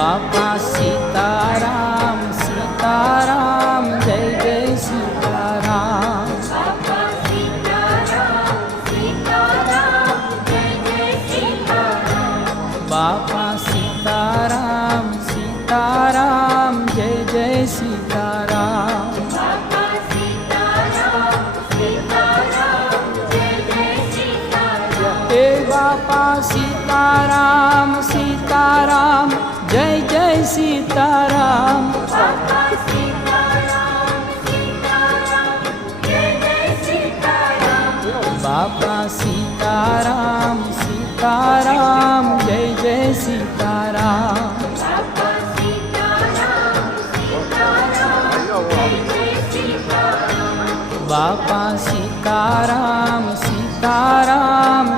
બાપા સીતારામ સીતારામ જય જય સીતારામ. બાપા સીતારામ સીતારામ જય જય સીતારામ. બાપા સીતારામ સીતારામ જય જય સીતારામ. બાપા સીતારામ સીતારામ જય જય સીતારામ. હે બાપા સીતારામ સીતારામ જય જય સીતારામ. બાપા સીતારામ સીતારામ જય જય સીતારામ. બાપા સીતારામ સીતારામ જય જય સીતારામ. બાપા સીતારામ સીતારામ જય જય સીતારામ. બાપા સીતારામ સીતારામ